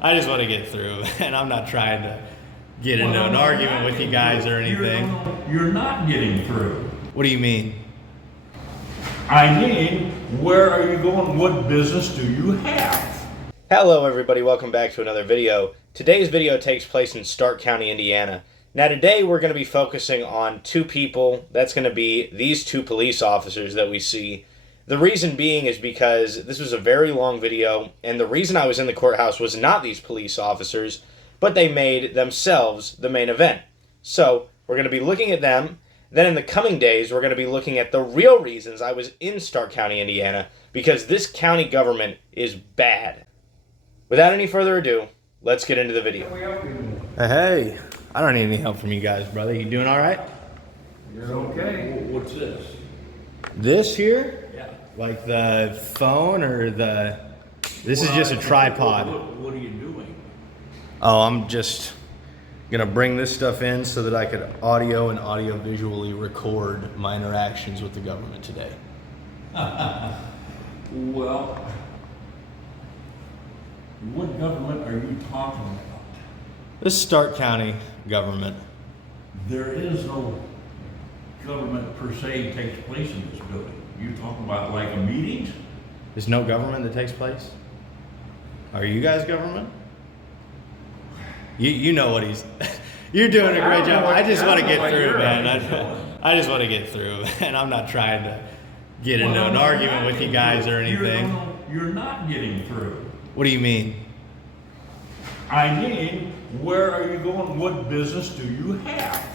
I just want to get through, and I'm not trying to get into an argument with you guys or anything. You're not getting through. What do you mean? I mean, where are you going? What business do you have? Hello everybody, welcome back to another video. Today's video takes place in Starke County, Indiana. Now today we're going to be focusing on two people. That's going to be these two police officers that we see. The reason being is because this was a very long video, and the reason I was in the courthouse was not these police officers, but they made themselves the main event. So we're going to be looking at them. Then in the coming days, we're going to be looking at the real reasons I was in Starke County, Indiana, because this county government is bad. Without any further ado, let's get into the video. Hey, I don't need any help from you guys, brother. You doing all right? You're okay. What's this? This here? Yeah. Like the phone or the... This is just a tripod. What are you doing? Oh, I'm just gonna bring this stuff in so that I could audio and audio visually record my interactions with the government today. Well, what government are you talking about? This Starke County government. There is no government per se takes place in this building. You talking about like a meetings? There's no government that takes place? Are you guys government? You know what he's... You're doing a great job. I just want to get through, man. I just want to get through, and I'm not trying to get into an argument with you guys or anything. You're not getting through. What do you mean? I mean, where are you going? What business do you have?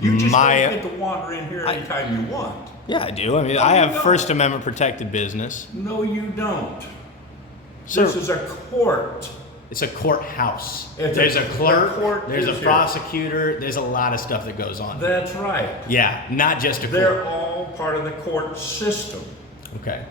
You just don't get to wander in here anytime you want. Yeah, I do. I mean, I have First Amendment protected business. No, you don't. Sir, this is a court. It's a courthouse. There's a clerk, there's a prosecutor, there's a lot of stuff that goes on. That's right. Yeah, not just a court. They're all part of the court system. Okay.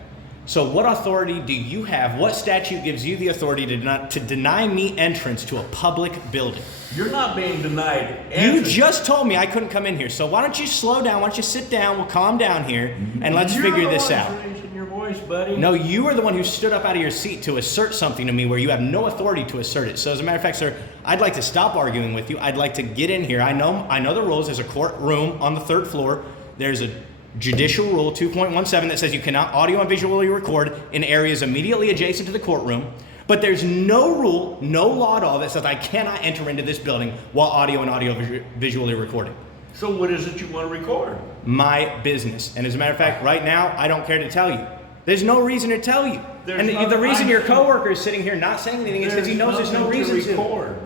So what authority do you have? What statute gives you the authority to deny me entrance to a public building? You're not being denied entrance. You just told me I couldn't come in here. So why don't you slow down? Why don't you sit down? We'll calm down here and let's figure this out. You're raising your voice, buddy. No, you are the one who stood up out of your seat to assert something to me where you have no authority to assert it. So as a matter of fact, sir, I'd like to stop arguing with you. I'd like to get in here. I know the rules. There's a courtroom on the third floor. There's a Judicial Rule 2.17 that says you cannot audio and visually record in areas immediately adjacent to the courtroom. But there's no rule, no law at all that says I cannot enter into this building while audio and audio visually recording. So what is it you want to record? My business. And as a matter of fact, right now, I don't care to tell you. There's no reason to tell you. And the reason your coworker is sitting here not saying anything is because he knows there's no reason to record.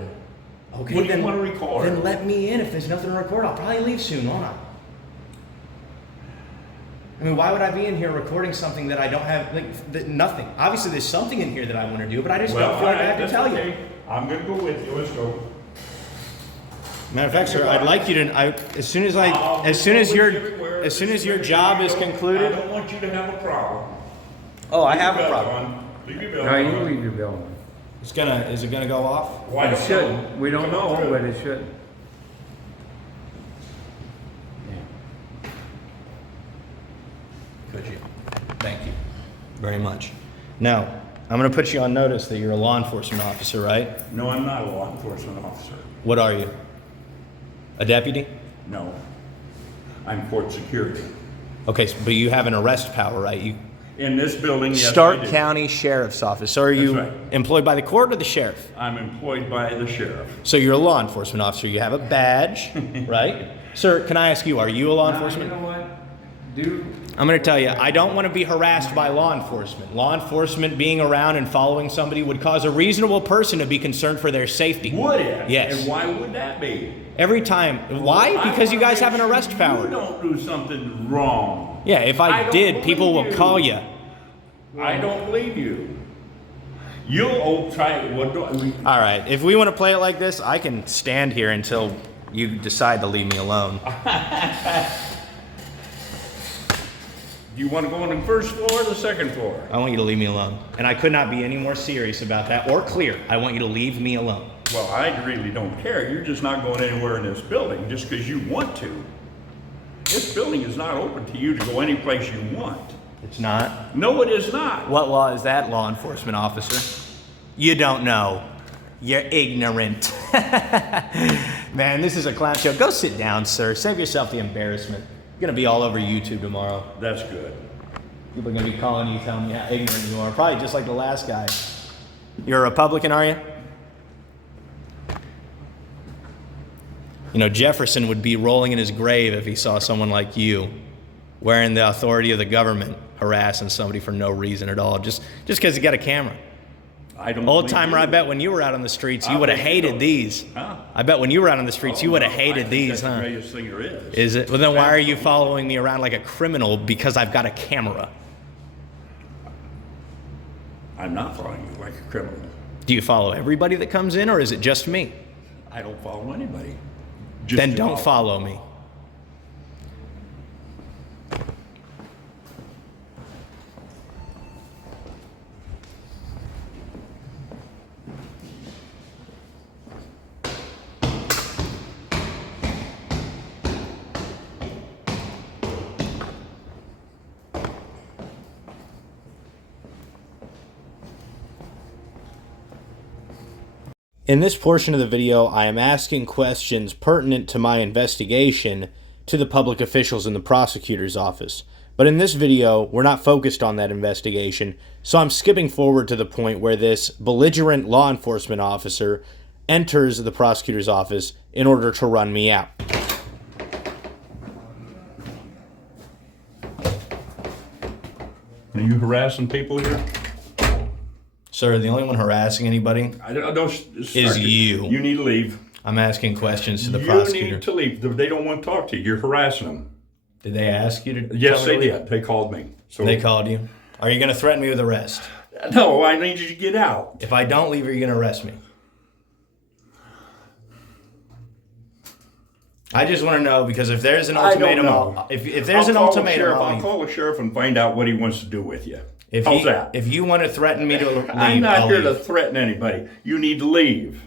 Okay, what do you want to record? Then let me in. If there's nothing to record, I'll probably leave soon, won't I? I mean, why would I be in here recording something that I don't have, nothing? Obviously, there's something in here that I want to do, but I just don't feel like I have to tell you. I'm going to go with you. Let's go. Matter of fact, sir, I'd like you to, as soon as your job is concluded. I don't want you to have a problem. Oh, I have a problem. Leave your bell No, you on. leave your bell on. Is it gonna go off? Why It don't should. you? We don't Come know, through. but it should. Could you? Thank you very much. Now, I'm going to put you on notice that you're a law enforcement officer, right? No, I'm not a law enforcement officer. What are you? A deputy? No. I'm court security. Okay, but you have an arrest power, right? In this building, yes, I Starke do. County Sheriff's Office. So are you That's right. employed by the court or the sheriff? I'm employed by the sheriff. So you're a law enforcement officer. You have a badge, right? Sir, can I ask you, are you a law enforcement? You know what? I'm going to tell you, I don't want to be harassed by law enforcement. Law enforcement being around and following somebody would cause a reasonable person to be concerned for their safety. Would it? Yes. And why would that be? Every time. Why? Because you guys have an arrest power. You don't do something wrong. Yeah, if I don't did, people will believe call you. you. I don't believe you. You'll try. What do I mean? All right, if we want to play it like this, I can stand here until you decide to leave me alone. Do you want to go on the first floor or the second floor? I want you to leave me alone. And I could not be any more serious about that or clear. I want you to leave me alone. Well, I really don't care. You're just not going anywhere in this building just because you want to. This building is not open to you to go any place you want. It's not? No, it is not. What law is that, law enforcement officer? You don't know. You're ignorant. Man, this is a clown show. Go sit down, sir. Save yourself the embarrassment. You're going to be all over YouTube tomorrow. That's good. People are going to be calling you, telling you how ignorant you are. Probably just like the last guy. You're a Republican, are you? You know, Jefferson would be rolling in his grave if he saw someone like you wearing the authority of the government harassing somebody for no reason at all, just because he got a camera. I don't. Old timer, I bet when you were out on the streets, you would have hated these. Huh? I bet when you were out on the streets, you would have hated these, that's huh? the greatest thing there is. Is it? Well, then why are you following me around like a criminal? Because I've got a camera. I'm not following you like a criminal. Do you follow everybody that comes in, or is it just me? I don't follow anybody. Then don't follow me. In this portion of the video, I am asking questions pertinent to my investigation to the public officials in the prosecutor's office. But in this video, we're not focused on that investigation, so I'm skipping forward to the point where this belligerent law enforcement officer enters the prosecutor's office in order to run me out. Are you harassing people here? Sir, the only one harassing anybody I don't is you. You need to leave. I'm asking questions to the prosecutor. You need to leave. They don't want to talk to you. You're harassing them. Did they ask you to? Yes, tell they me to leave? did. They called me. So They called you? Are you going to threaten me with arrest? No, I need you to get out. If I don't leave, are you going to arrest me? I just want to know, because if there's an ultimatum, if there's an ultimatum, I'll call the sheriff and find out what he wants to do with you. How's that? If you want to threaten me to leave, I'm not I'll here leave. to threaten anybody. You need to leave.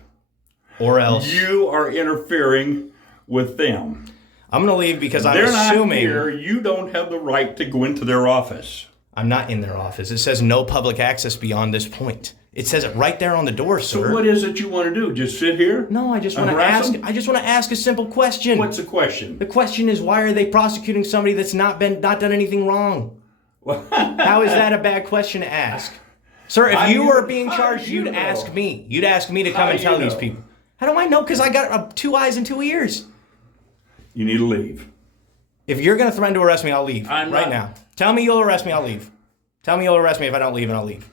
Or else. You are interfering with them. I'm going to leave because I'm They're assuming. not here. You don't have the right to go into their office. I'm not in their office. It says no public access beyond this point. It says it right there on the door, sir. So what is it you want to do? Just sit here? No, I just want to harass ask. them? I just want to ask a simple question. What's the question? The question is, why are they prosecuting somebody that's not done anything wrong? How is that a bad question to ask? Sir, if you were being charged, you'd ask me. You'd ask me to come and tell these people. How do I know? Because I got 2 eyes and 2 ears. You need to leave. If you're going to threaten to arrest me, I'll leave I'm right not. now. Tell me you'll arrest me, I'll leave. Tell me you'll arrest me if I don't leave, and I'll leave.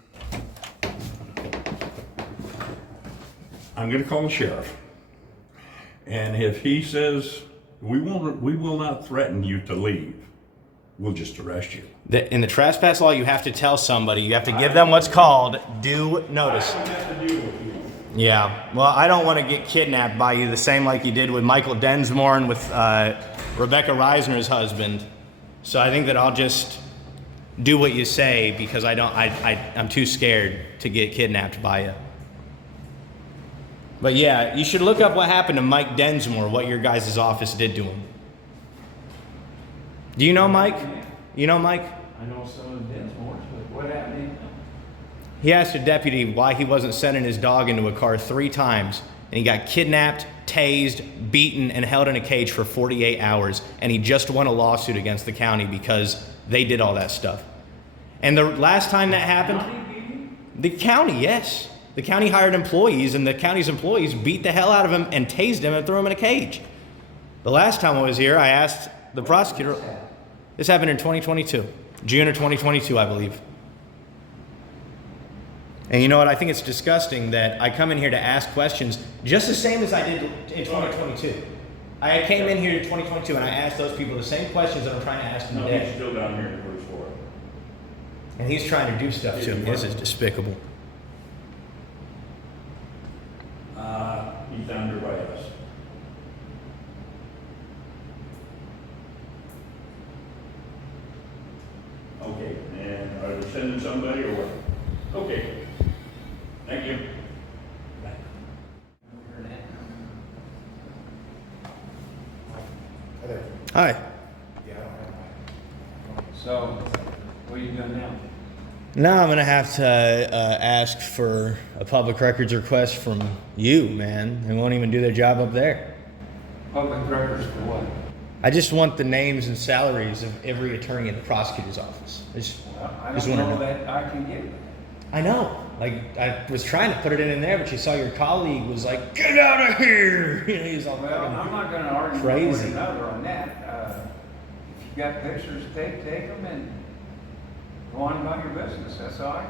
I'm going to call the sheriff. And if he says, we will not threaten you to leave, we'll just arrest you. In the trespass law, you have to tell somebody. You have to give them what's called due notice. Yeah. Well, I don't want to get kidnapped by you the same like you did with Michael Densmore and with Rebecca Reisner's husband. So I think that I'll just do what you say, because I'm too scared to get kidnapped by you. But yeah, you should look up what happened to Mike Densmore, what your guys' office did to him. Do you know Mike? You know Mike? I know some of the Densmores, but what happened? He asked a deputy why he wasn't sending his dog into a car 3 times, and he got kidnapped, tased, beaten, and held in a cage for 48 hours, and he just won a lawsuit against the county because they did all that stuff. And the last time that happened, the county, yes. The county hired employees, and the county's employees beat the hell out of him and tased him and threw him in a cage. The last time I was here, I asked the prosecutor. This happened in 2022, June of 2022, I believe. And you know what? I think it's disgusting that I come in here to ask questions just the same as I did in 2022. I came in here in 2022 and I asked those people the same questions that I'm trying to ask them today. He's still down here in the first floor. And he's trying to do stuff to me. This is despicable. He's down here by us. Okay, and are they sending somebody or what? Okay. Thank you. Hi. So, what are you doing now? Now I'm gonna have to ask for a public records request from you, man. They won't even do their job up there. Public records for what? I just want the names and salaries of every attorney in the prosecutor's office. I just don't wanna know know. that I can get that. I know. Like, I was trying to put it in there, but you saw your colleague was like, "Get out of here!" You know, he's all Well, fucking I'm not gonna argue crazy. with another on that. If you got pictures, take them and go on about your business. That's all right.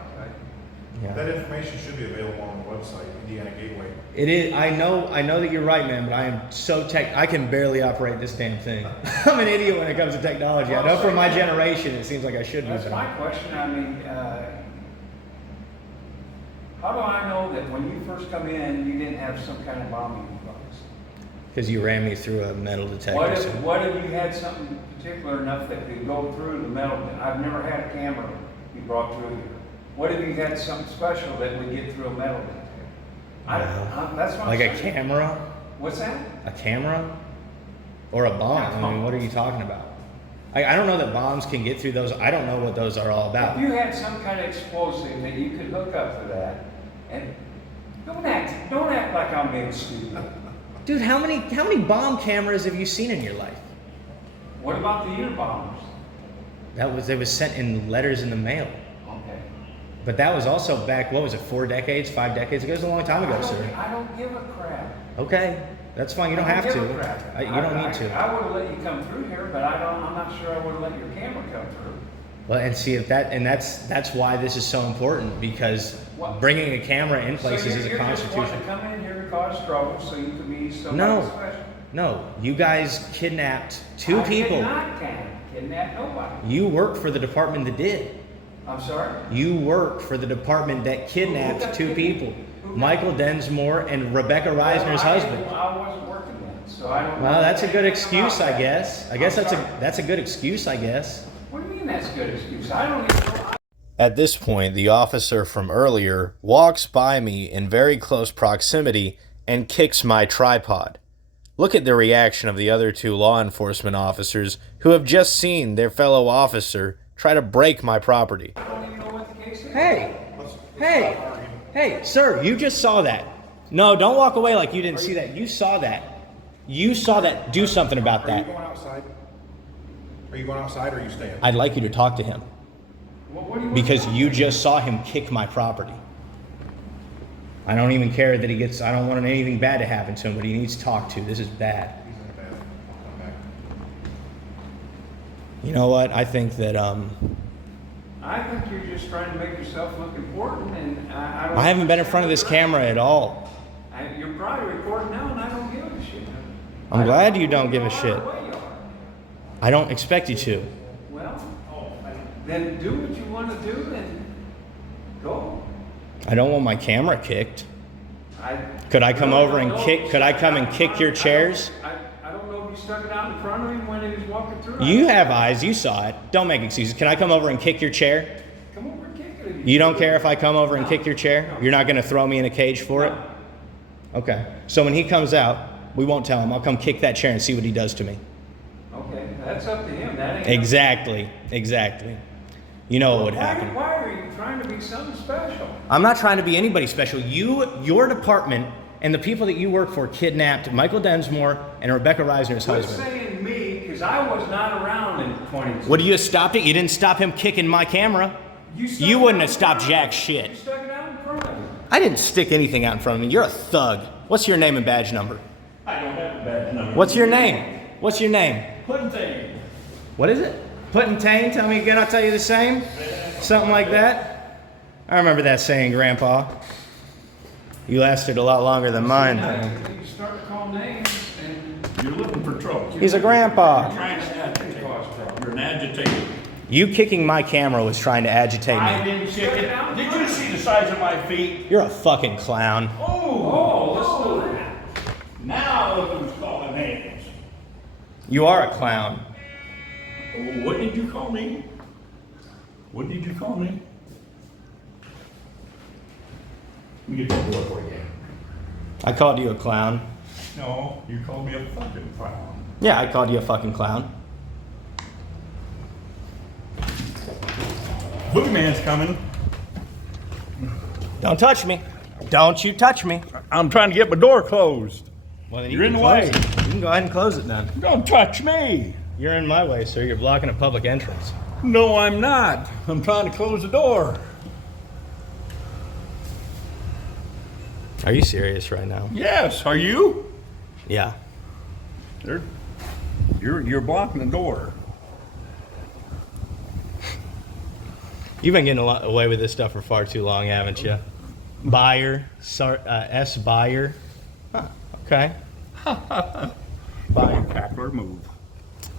Yeah. That information should be available on the website, Indiana Gateway. It is. I know that you're right, man. But I am so I can barely operate this damn thing. I'm an idiot when it comes to technology. I know for my generation, it seems like I should be. That's my question. I mean, how do I know that when you first come in, you didn't have some kind of bombing device? Because you ran me through a metal detector. so- What if you had something particular enough that could go through the metal? I've never had a camera be brought through here. What if you had something special that would get through a metal detector? That's what Like I'm a saying. camera? What's that? A camera? Or a bomb? I mean, what are you talking about? I don't know that bombs can get through those. I don't know what those are all about. If you had some kind of explosive that you could hook up to that, and don't act like I'm being stupid. Dude, how many bomb cameras have you seen in your life? What about the Unabombers? It was sent in letters in the mail. Okay. But that was also back, what was it, 4 decades, 5 decades ago? It was a long time ago, sir. I don't give a crap. Okay, that's fine. You don't have give a to. crap. You don't need to. I would have let you come through here, but I'm not sure I would have let your camera come through. Well, and see if that's why this is so important, because What? bringing a camera in places is a You're just wanting constitution. to come in here to cause trouble so you can be somebody No. special. No, you guys kidnapped two I people. did not kidnap nobody. You work for the department that did. I'm sorry? You work for the department that kidnapped got two kidnapped? people, Who got Michael Densmore and Rebecca Reisner's husband. I wasn't working then, so I don't know. Well, that's a good anything excuse, about I that. guess. I I'm guess sorry? that's a good excuse, I guess. What do you mean that's a good excuse? I don't even know. At this point, the officer from earlier walks by me in very close proximity and kicks my tripod. Look at the reaction of the other two law enforcement officers who have just seen their fellow officer try to break my property. I don't even know what the case is. Hey, sir, you just saw that. No, don't walk away like you didn't see that. You saw that. You saw that. Do something about Are you that. going outside? Are you going outside or are you staying? I'd like you to talk to him What do you want because to do? you just saw him kick my property. I don't even care that I don't want anything bad to happen to him, but he needs talked to. This is bad. He's in the bathroom. I'll come back. You know what? I think that I think you're just trying to make yourself look important, and I don't. I haven't been in front of this camera at all. You're probably recording now, and I don't give a shit. I'm glad you don't give a I shit. know where you are. I don't expect you to. Well, then do what you want to do, and go. I don't want my camera kicked. I Could I come really over don't and know if kick? you Could I stuck come it and out kick in your front- chairs? I don't know if you stuck it out in front of him when he was walking through. You have eyes. You saw it. Don't make excuses. Can I come over and kick your chair? Come over and kick it. If You don't care if I come over and kick your chair? You're not going to throw me in a cage for it? Okay. So when he comes out, we won't tell him. I'll come kick that chair and see what he does to me. Okay, that's up to him. That ain't. Exactly. You know what would happen. Why are you trying to be something special? I'm not trying to be anybody special. Your department and the people that you work for kidnapped Michael Densmore and Rebecca Reisner's Quit husband. saying me, because I was not around in 22. What, you stopped it? You didn't stop him kicking my camera. stuck You it wouldn't out have in stopped front of jack him. shit. You stuck it out in front of him. I didn't stick anything out in front of me. You're a thug. What's your name and badge number? I don't have a bad number. What's your name? What's your name? Pudding. What is it? Pudding? Tell me again, I'll tell you the same? Something like that? I remember that saying, Grandpa. You lasted a lot longer than mine. You start to call names, and You're looking for trouble. He's a grandpa. Trying to agitate. cause trouble. You're an agitator. You kicking my camera was trying to agitate I me. didn't kick it. Did you see the size of my feet? You're a fucking clown. Oh, let's do that. Now look who's calling names. You are a clown. Oh, what did you call me? What did you call me? Let me get that door for you. I called you a clown. No, you called me a fucking clown. Yeah, I called you a fucking clown. Boogeyman's coming. Don't touch me. Don't you touch me. I'm trying to get my door closed. Well, then You're in can the way. close it. You can go ahead and close it then. Don't touch me. You're in my way, sir. You're blocking a public entrance. No, I'm not. I'm trying to close the door. Are you serious right now? Yes, are you? Yeah. You're blocking the door. You've been getting away with this stuff for far too long, haven't you? Buyer, S. Buyer. Huh, okay. Buyer. Cackler move.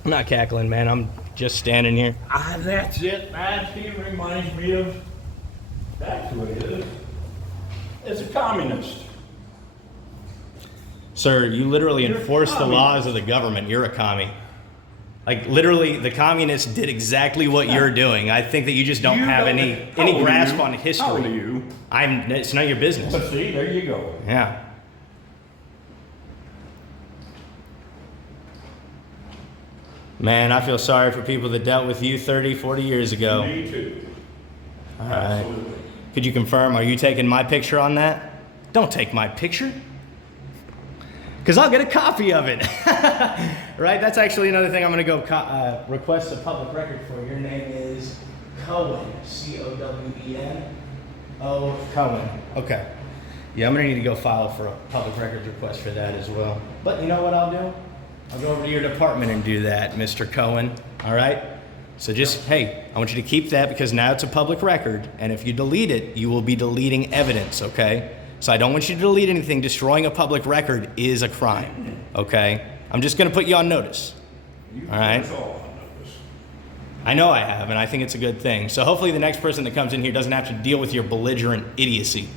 I'm not cackling, man. I'm just standing here. That's it. He reminds me of. That's who it is. It's a communist. Sir, you literally You're a enforce the commie. laws of the government. You're a commie. Like, literally, the communists did exactly what you're doing. I think that you just don't have any How old are grasp you? on history. How old are you? It's none of your business. But see, there you go. Yeah. Man, I feel sorry for people that dealt with you 30, 40 years ago. Me too. All right. Absolutely. Could you confirm, are you taking my picture on that? Don't take my picture. Because I'll get a copy of it. Right? That's actually another thing I'm going to go request a public record for. Your name is Cohen. C-O-W-E-N. O. Cohen. Okay. Yeah, I'm going to need to go file for a public records request for that as well. But you know what I'll do? I'll go over to your department and do that, Mr. Cohen. All right? So just, hey, I want you to keep that because now it's a public record. And if you delete it, you will be deleting evidence, okay? So I don't want you to delete anything. Destroying a public record is a crime, okay? I'm just going to put you on notice. All right? I know I have, and I think it's a good thing. So hopefully the next person that comes in here doesn't have to deal with your belligerent idiocy.